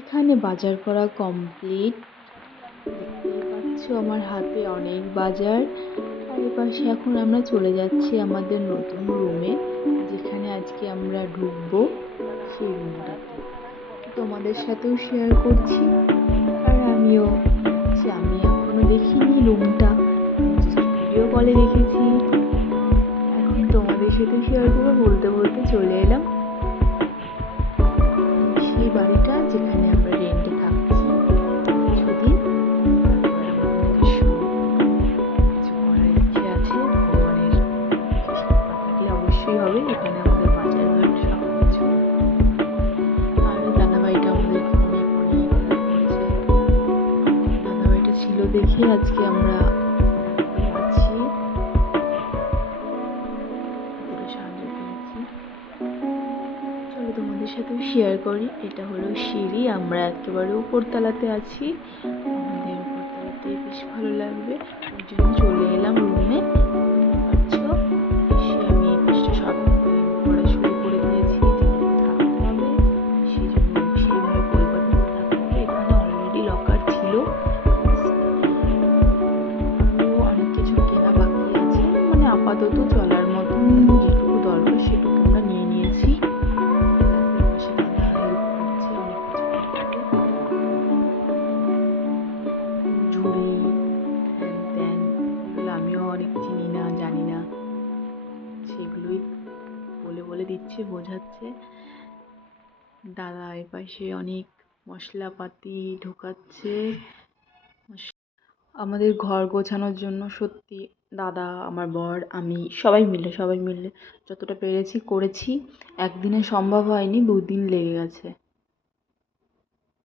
এখানে বাজার করা কমপ্লিট। দেখতেই পাচ্ছ আমার হাতে অনেক বাজার। আর এপাশে এখন আমরা চলে যাচ্ছি আমাদের নতুন রুমে, যেখানে আজকে আমরা ঢুকবো সেই রুমটাতে। তোমাদের সাথেও শেয়ার করছি। আর আমিও যাচ্ছি, আমি এখনো দেখিনি রুমটা, ভিডিও কলে দেখেছি। এখন তোমাদের সাথে শেয়ার করবো বলতে বলতে চলে এলাম সেই বাড়িটা যেখানে আমরা রেন্টে থাকছি কিছুদিন। তারপর আমাদের নিজস্ব কিছু করার ইচ্ছে আছে, ভগবানের বিশেষ কৃপা থাকলে অবশ্যই হবে। এখানে আমাদের বাজার ঘাট সব কিছু। আর দাদাভাইটা আমাদেরকে অনেক অনেক হেল্প করেছে। দাদাভাইটা ছিল দেখে আজকে আমরা থাকতে পারছি, এতটা সাহায্য পেয়েছি। চলো তোমাদের সাথেও শেয়ার করি। এটা হলো সিঁড়ি, আমরা একেবারে উপরতলাতে আছি। আমাদের উপরতলাতে বেশ ভালো লাগবে, ওই জন্য চলে এলাম রুমে। দেখতে পাচ্ছ, এসে আমি এই পাশটা সব ক্লিন করা শুরু করে দিয়েছি, যেহেতু থাকতে হবে সেই জন্য সেইভাবে পরিপাটি করে থাকতে হবে। এখানে অলরেডি লকার ছিল, আরও অনেক কিছু কেনা বাকি আছে। মানে আপাতত চলার মতন যেটুকু দরকার সেটুকু আমরা নিয়ে নিয়েছি। ঝুড়ি হ্যান ত্যান, এগুলো আমিও অনেক চিনি না, জানি না, সেগুলোই বলে বলে দিচ্ছে, বোঝাচ্ছে। দাদা এপাশে অনেক মশলাপাতি ঢোকাচ্ছে। আমাদের ঘর গোছানোর জন্য সত্যি দাদা, আমার বর, আমি সবাই মিলে যতটা পেরেছি করেছি। একদিনে সম্ভব হয়নি, 2 দিন লেগে গেছে।